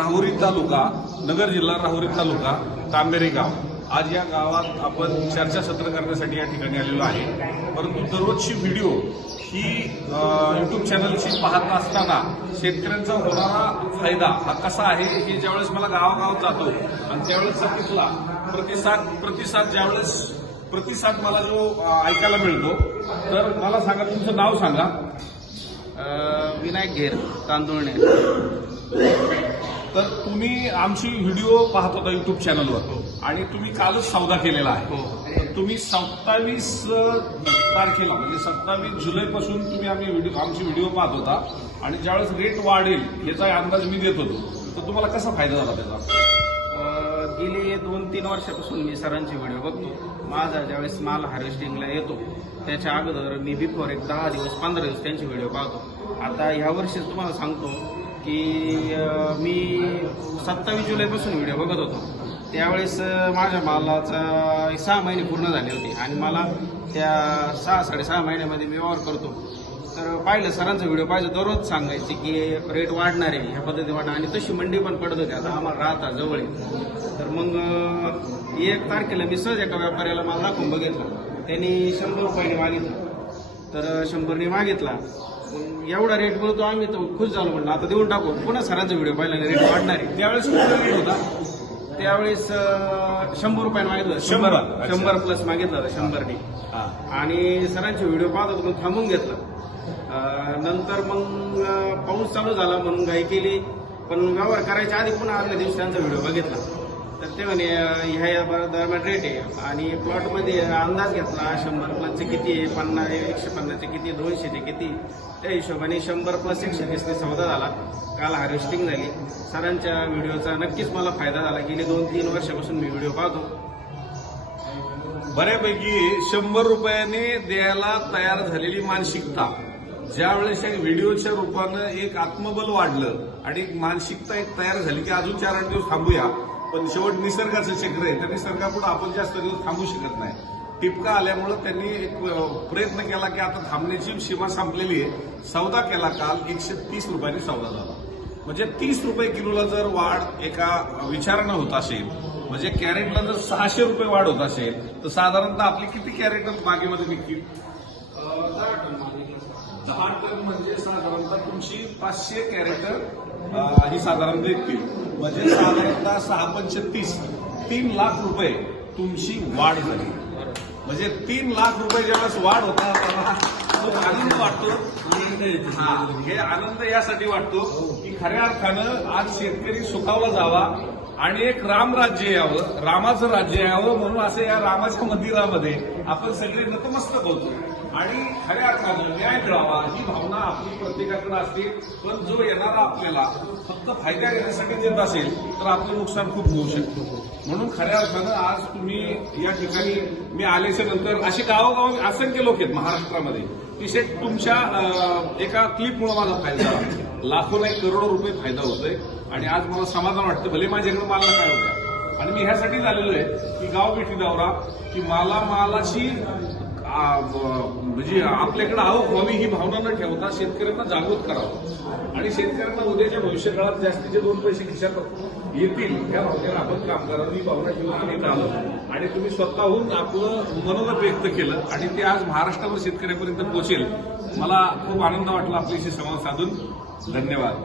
राहुरी तालुका नगर जिल्हा राहुरी तालुका तांबेरे गाव. आज या गावात आपण चर्चासत्र करण्यासाठी या ठिकाणी आलेलो आहे. परंतु दररोजची व्हिडिओ ही युट्यूब चॅनलशी पाहत असताना शेतकऱ्यांचा होणारा फायदा हा कसा आहे हे ज्यावेळेस मला गावागावात जातो आणि त्यावेळेस तिथला प्रतिसाद प्रतिसाद ज्यावेळेस प्रतिसाद मला जो ऐकायला मिळतो तर मला सांगा तुमचं नाव सांगा. विनायक घेर तांदुळणे. तर तुम्ही आमची व्हिडिओ पाहत होता युट्यूब चॅनलवर आणि तुम्ही कालच सौदा केलेला आहे. हो. तुम्ही सत्तावीस तारखेला म्हणजे सत्तावीस जुलैपासून तुम्ही आम्ही व्हिडिओ आमची व्हिडिओ पाहत होता. आणि ज्यावेळेस रेट वाढेल याचा अंदाज मी देत होतो. तर तुम्हाला कसा फायदा झाला त्याचा? गेली दोन तीन वर्षापासून मी सरांचे व्हिडिओ बघतो. माझा ज्यावेळेस माल हार्वेस्टिंगला येतो त्याच्या अगोदर मी बिफोर एक दहा दिवस पंधरा दिवस त्यांचे व्हिडिओ पाहतो. आता ह्या वर्षी तुम्हाला सांगतो की मी सत्तावीस जुलैपासून व्हिडिओ बघत होतो. त्यावेळेस माझ्या मालाचा सहा महिने पूर्ण झाले होते आणि मला त्या सहा साडेसहा महिन्यामध्ये मी व्यवहार करतो. तर पाहिलं सरांचा व्हिडिओ पाहिजे दररोज सांगायचे की रेट वाढणार आहे ह्या पद्धती वाढणार आणि तशी मंडी पण पडत होती आता आम्हाला राहता जवळ आहे. तर मग एक तारखेला मी सहज एका व्यापाऱ्याला माल दाखवून बघितला. त्यांनी शंभर रुपयाने मागितलं. तर शंभरने मागितला. मग एवढा रेट मिळतो आम्ही तर खुश झालो म्हणलं. आता देऊन टाकू. पुन्हा सरांचा व्हिडिओ पाहिला रेट वाढणार. आहे त्यावेळेस कुठला रेट होता? त्यावेळेस शंभर रुपयाने मागितलं शंभर, शंभर प्लस मागितलं होतं शंभरने. आणि सरांचे व्हिडिओ पाहत होतो मग थांबून घेतलं. नंतर मग पाऊस चालू झाला म्हणून घाई केली. पण व्यवहार करायच्या आधी पुन्हा आदल्या दिवशी त्यांचा व्हिडिओ बघितला. तर ते म्हणे ह्या या दरम्यान रेट आहे. आणि प्लॉटमध्ये अंदाज घेतला शंभर प्लसचे किती आहे पन्नास एकशे पन्नासचे किती दोनशेचे किती? त्या हिशोबाने शंभर प्लस एकशे वीसने सौदा झाला. काल हार्वेस्टिंग झाली. सरांच्या व्हिडिओचा नक्कीच मला फायदा झाला. गेली दोन तीन वर्षापासून मी व्हिडिओ पाहतो. बऱ्यापैकी शंभर रुपयाने द्यायला तयार झालेली मानसिकता. ज्यावेळेस एक या व्हिडिओच्या रूपानं एक आत्मबल वाढलं आणि एक मानसिकता एक तयार झाली की अजून चार आठ दिवस थांबूया. पण शेवट निसर्गाचं चक्र आहे. त्या निसर्गापुढे आपण जास्त दिवस थांबू शकत नाही. टिपका आल्यामुळं त्यांनी एक प्रयत्न केला की आता थांबण्याची सीमा संपलेली आहे. सौदा केला काल एकशे तीस रुपयांनी सौदा झाला. म्हणजे तीस रुपये किलोला जर वाढ एका विचारानं होत असेल म्हणजे कॅरेटला जर सहाशे रुपये वाढ होत असेल तर साधारणतः आपली किती कॅरेट बागेमध्ये निघतील? दहा टन म्हणजे साधारणतः तुमची पाचशे कॅरेट ही साधारणतः येतील म्हणजे साधारणतः सहा पंचतीस तीन लाख रुपये तुमची वाढ झाली. म्हणजे तीन लाख रुपये ज्यावेळेस वाढ होता तेव्हा खूप आनंद वाटतो. हा हे आनंद यासाठी वाटतो. की खऱ्या अर्थानं आज शेतकरी सुखावला जावा आणि एक रामराज्य यावं रामाचं राज्य यावं म्हणून असं या रामाच्या मंदिरामध्ये आपण सगळे नतमस्तक होतो. आणि खऱ्या अर्थानं न्याय मिळावा ही भावना आपली प्रत्येकाकडे असते. पण जो येणारा आपल्याला फक्त फायदा घेण्यासाठी देत असेल तर आपलं नुकसान खूप होऊ शकतो. म्हणून खऱ्या अर्थानं आज तुम्ही या ठिकाणी मी आल्याच्यानंतर असे गावोगाव असंख्य लोक आहेत महाराष्ट्रामध्ये की शेठ तुमच्या एका क्लिपमुळे माझा फायदा झाला. लाखो नाही करोड रुपये फायदा होतोय. आणि आज मला समाधान वाटतं भले माझ्याकडे मला काय होत्या आणि मी ह्यासाठी झालेलो आहे की गाव भेटी दौरा की मला मालाची म्हणजे आपल्याकडे आवक व्हावी ही भावना न ठेवता शेतकऱ्यांना जागृत करावं. आणि शेतकऱ्यांना उद्याच्या भविष्य काळात जास्तीचे दोन पैसे खिशात येतील या भावनेला आपण कामगारांनी भावना ठेवून येत आलं आणि तुम्ही स्वतःहून आपलं मनोगत व्यक्त केलं आणि ते आज महाराष्ट्रावर शेतकऱ्यापर्यंत पोहोचेल. मला खूप आनंद वाटला आपल्याशी संवाद साधून. धन्यवाद.